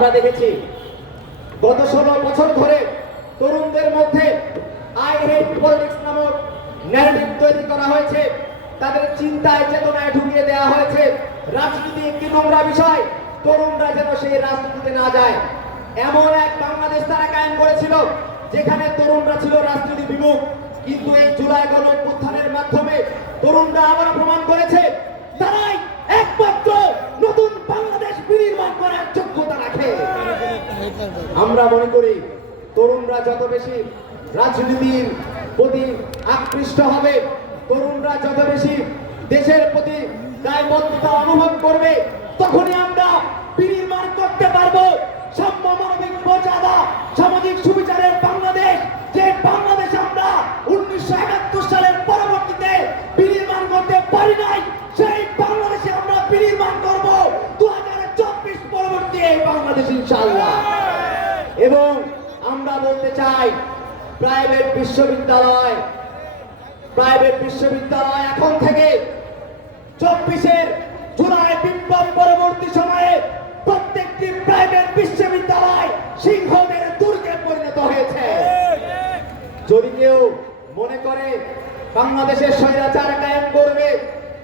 আমরা দেখেছি। গত ষোলো বছর ধরে তরুণদের মধ্যে তৈরি করা হয়েছে। তাদের চিন্তায়, চেতনায় ঢুকিয়ে দেওয়া হয়েছে। রাজনীতি একটি নোংরা বিষয়? তরুণরা যেন সেই রাজনীতিতে না যায়। এমন এক বাংলাদেশ তারা কায়েম করেছিল, যেখানে তরুণরা ছিল রাজনীতি বিমুখ। কিন্তু এই জুলাই গণ অভ্যুত্থানের মাধ্যমে তরুণরা আবারও প্রমাণ করেছে আমরা মনে করি তরুণরা যত বেশি রাজনীতির প্রতি আকৃষ্ট হবে, তরুণরা যত বেশি দেশের প্রতি দায়বদ্ধতা অনুভব করবে, তখনই আমরা বিনির্মাণ করতে পারব। সাম্য মানবিক মর্যাদা, সামাজিক সুবিচারের বাংলাদেশ, যে বাংলাদেশ আমরা উনিশশো একাত্তর সালের পরবর্তীতে বিনির্মাণ করতে পারি নাই, সেই বাংলাদেশে আমরা বিনির্মাণ করব। দু হাজার চব্বিশ পরবর্তী এই বাংলাদেশ ইনশাআল্লাহ। এবং আমরা বলতে চাই প্রাইভেট বিশ্ববিদ্যালয় প্রাইভেট বিশ্ববিদ্যালয় এখন থেকে চব্বিশের জুলাই বিপ্লব পরবর্তী সময়ে প্রত্যেকটি প্রাইভেট বিশ্ববিদ্যালয় সিংহদের দুর্গে পরিণত হয়েছে। যদি কেউ মনে করে বাংলাদেশের স্বৈরাচার কায়েম করবে,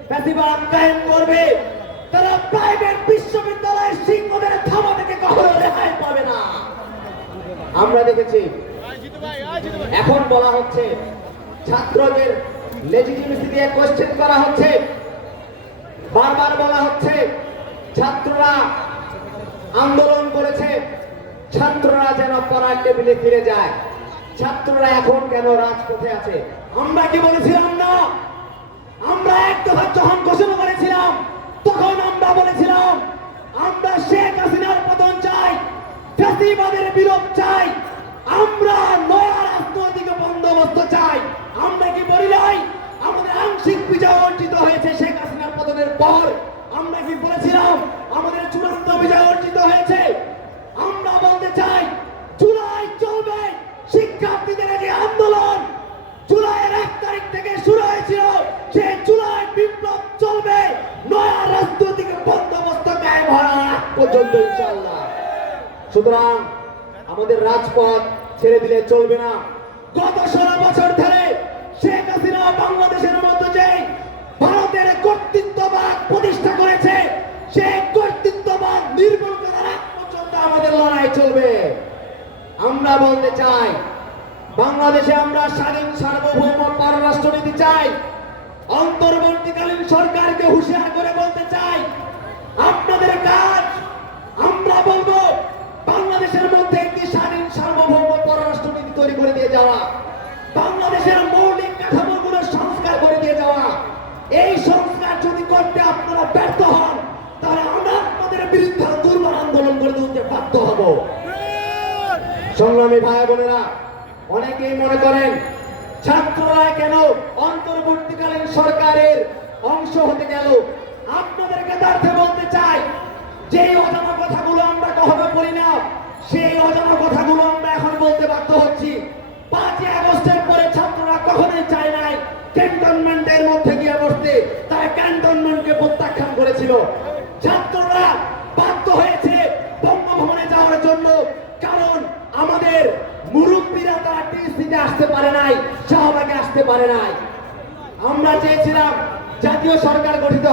ফ্যাসিবাদ কায়েম করবে, তারা প্রাইভেট বিশ্ববিদ্যালয়ের আমরা দেখেছি। এখন বলা হচ্ছে ছাত্রদের লেজিটিমেসি দিয়ে কোশ্চেন করা হচ্ছে। বারবার বলা হচ্ছে ছাত্ররা আন্দোলন করেছে। ছাত্ররা যেন পড়ার টেবিলে ফিরে যায়। ছাত্ররা এখন কেন রাজপথে আছে? আমরা কি বলেছিলাম না? আমরা এক দফা যখন ঘোষণা করেছিলাম, তখন আমরা বলেছিলাম, আমরা শেখ হাসিনার পতন চাই। ফ্যাসিবাদের বিলোপ চাই। পর আমরা কি বলেছিলাম, আমাদের চূড়ান্ত বিজয় অর্জিত হয়েছে। আমরা বলতে চাই, জুলাই চলবে, শিক্ষার্থীদের যে আন্দোলন জুলাইয়ের এক তারিখ থেকে শুরু হয়েছিল। সে জুলাই বিপ্লব চলবে, নয়া রাজনৈতিক বন্দোবস্ত কায়েম হওয়ার পর্যন্ত ইনশাআল্লাহ। সুতরাং আমাদের রাজপথ ছেড়ে দিলে চলবে না। গত ষোলো বছর ধরে শেখ হাসিনা বলতে চাই। বাংলাদেশে আমরা স্বাধীন, সার্বভৌম পররাষ্ট্রনীতি চাই। অন্তর্বর্তীকালীন সরকারকে হুঁশিয়ার করে বলতে চাই, আপনাদের কাজ আমরা বলব, বাংলাদেশের মধ্যে একটি স্বাধীন, সার্বভৌম পররাষ্ট্রনীতি তৈরি করে দিয়ে যাওয়া। বাংলাদেশের মৌলিক কাঠামোগুলো সংস্কার করে দিয়ে যাওয়া। এই সংস্কার যদি করতে আপনারা ব্যর্থ হন, তাহলে আমরা আপনাদের বিরুদ্ধে দুর্বার আন্দোলন করে তুলতে বাধ্য হব। সংগ্রামী ভাই বোনেরা, অনেকেই মনে করেন ছাত্ররা কেন অন্তর্বর্তীকালীন সরকারের অংশ হতে গেল? আপনাদের কাছে বলতে চাই যে অজানা কথাগুলো আমরা কখনো বলি না, সেই অজানা কথাগুলো আমরা এখন বলতে বাধ্য হচ্ছি। পাঁচই আগস্টের পরে ছাত্ররা কখনোই চায় নাই ক্যান্টনমেন্টের মধ্যে গিয়ে বসতে। তারা ক্যান্টনমেন্টকে প্রত্যাখ্যান করেছিল। ছাত্ররা বাধ্য হয়েছে বঙ্গভবনে যাওয়ার জন্য কারণ আমাদের মুরব্বীরা আসতে পারে নাই শাহবাগে আসতে পারে নাই। আমরা চেয়েছিলাম জাতীয় সরকার গঠিত